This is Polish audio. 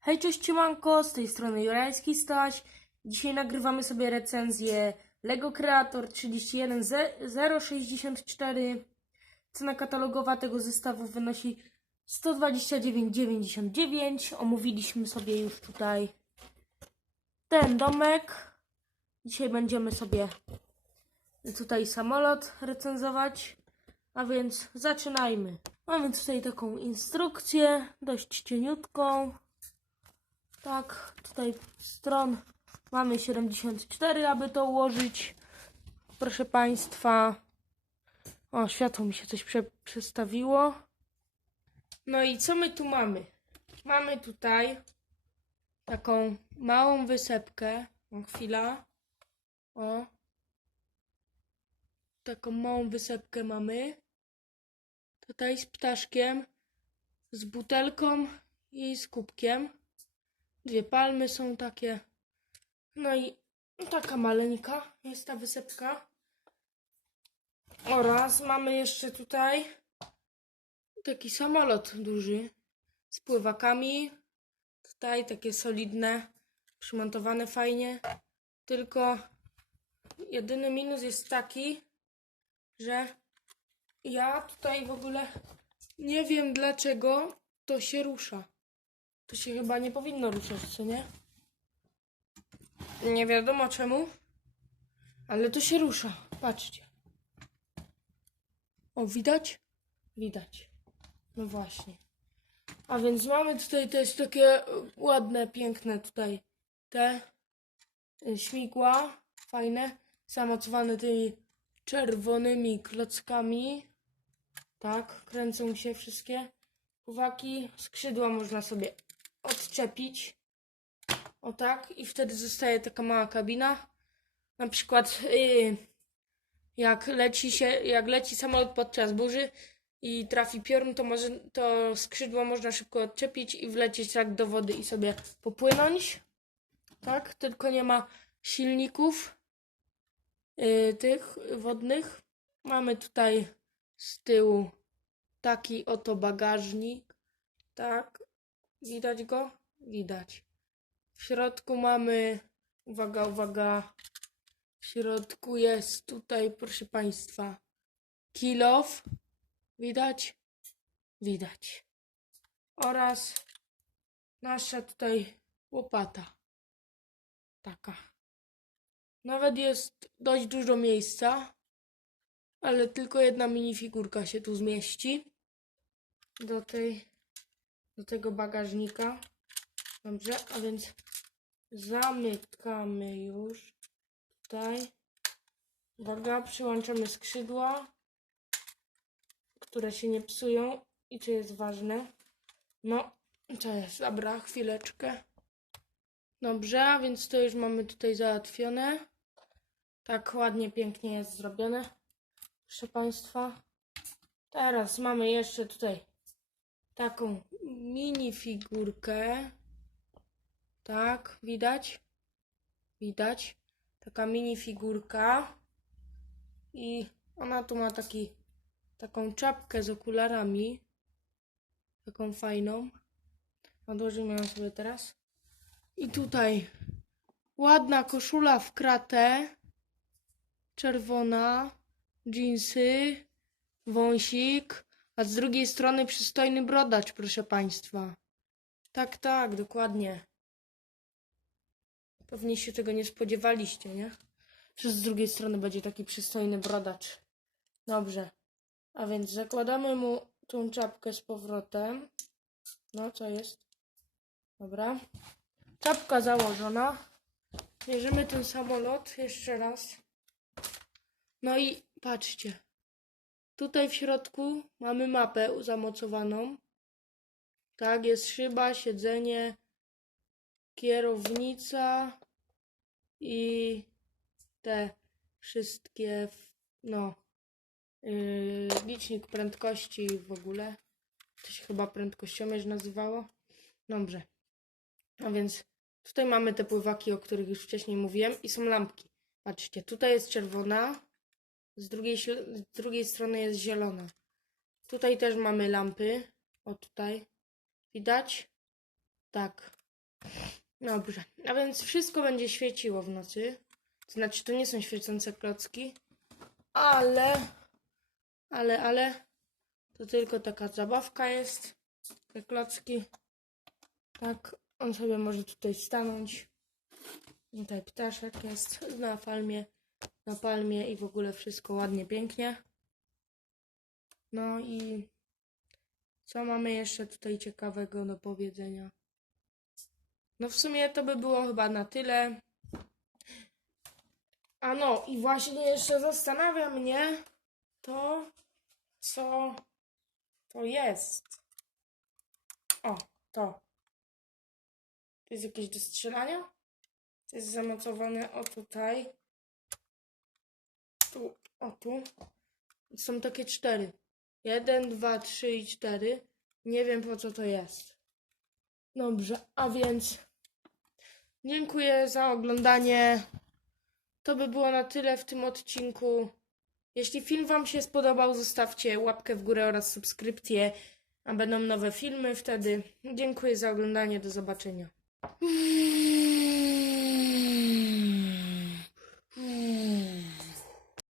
Hej, cześć, siemanko, z tej strony Jurajski Staś. Dzisiaj nagrywamy sobie recenzję Lego Creator 31064. Cena katalogowa tego zestawu wynosi 129,99. Omówiliśmy sobie już tutaj ten domek. Dzisiaj będziemy sobie tutaj samolot recenzować. A więc zaczynajmy. Mamy tutaj taką instrukcję, dość cieniutką. Tak, tutaj stron mamy 74, aby to ułożyć. Proszę Państwa. O, światło mi się coś prze, przestawiło. No i co my tu mamy? Mamy tutaj taką małą wysepkę. Chwila. O. Taką małą wysepkę mamy. Tutaj z ptaszkiem, z butelką i z kubkiem. Dwie palmy są takie. No i taka maleńka jest ta wysepka. Oraz mamy jeszcze tutaj taki samolot duży z pływakami. Tutaj takie solidne, przymontowane fajnie. Tylko jedyny minus jest taki, że ja tutaj w ogóle nie wiem dlaczego to się rusza. To się chyba nie powinno ruszać, co nie? Nie wiadomo czemu, ale to się rusza. Patrzcie. O, widać? Widać. No właśnie. A więc mamy tutaj też takie ładne, piękne tutaj te e, śmigła, fajne, zamocowane tymi czerwonymi klockami. Tak, kręcą się wszystkie uwagi. Skrzydła można sobie odczepić. O tak, i wtedy zostaje taka mała kabina. Na przykład yy, jak leci się, jak leci samolot podczas burzy i trafi piorun, to może to skrzydło można szybko odczepić i wlecieć tak do wody i sobie popłynąć. Tak, tylko nie ma silników yy, tych wodnych. Mamy tutaj z tyłu taki oto bagażnik. Tak, widać go? Widać. W środku mamy, uwaga, uwaga, w środku jest tutaj, proszę Państwa, kilof. Widać? Widać. Oraz nasza tutaj łopata. Taka. Nawet jest dość dużo miejsca, ale tylko jedna minifigurka się tu zmieści do tej, do tego bagażnika. Dobrze, a więc zamykamy już tutaj. Uwaga, przyłączamy skrzydła, które się nie psują i co jest ważne. No, to jest, dobra, chwileczkę. Dobrze, a więc to już mamy tutaj załatwione. Tak ładnie, pięknie jest zrobione. Proszę Państwa. Teraz mamy jeszcze tutaj taką mini figurkę. Tak, widać? Widać. Taka mini figurka. I ona tu ma taki, taką czapkę z okularami. Taką fajną. Odłożymy ją sobie teraz. I tutaj ładna koszula w kratę. Czerwona. Dżinsy. Wąsik. A z drugiej strony przystojny brodacz, proszę Państwa. Tak, tak, dokładnie. Pewnie się tego nie spodziewaliście, nie? Że z drugiej strony będzie taki przystojny brodacz. Dobrze. A więc zakładamy mu tą czapkę z powrotem. No, co jest? Dobra. Czapka założona. Bierzemy ten samolot jeszcze raz. No i patrzcie. Tutaj w środku mamy mapę zamocowaną. Tak, jest szyba, siedzenie, kierownica i te wszystkie, no, yy, licznik prędkości w ogóle. To się chyba prędkościomierz nazywało. Dobrze. A więc tutaj mamy te pływaki, o których już wcześniej mówiłem i są lampki. Patrzcie, tutaj jest czerwona, z drugiej, z drugiej strony jest zielona. Tutaj też mamy lampy. O tutaj. Widać? Tak. Dobrze, a więc wszystko będzie świeciło w nocy. To znaczy, to nie są świecące klocki, ale, ale, ale, to tylko taka zabawka jest. Te klocki. Tak, on sobie może tutaj stanąć. Tutaj ptaszek jest na palmie, na palmie i w ogóle wszystko ładnie, pięknie. No i co mamy jeszcze tutaj ciekawego do powiedzenia? No w sumie to by było chyba na tyle. A no i właśnie jeszcze zastanawia mnie to, co to jest. O, to. To jest jakieś do strzelania? To jest zamocowane o tutaj. Tu, o tu. Są takie cztery. Jeden, dwa, trzy i cztery. Nie wiem po co to jest. Dobrze, a więc dziękuję za oglądanie. To by było na tyle w tym odcinku. Jeśli film Wam się spodobał, zostawcie łapkę w górę oraz subskrypcję, a będą nowe filmy wtedy. Dziękuję za oglądanie, do zobaczenia.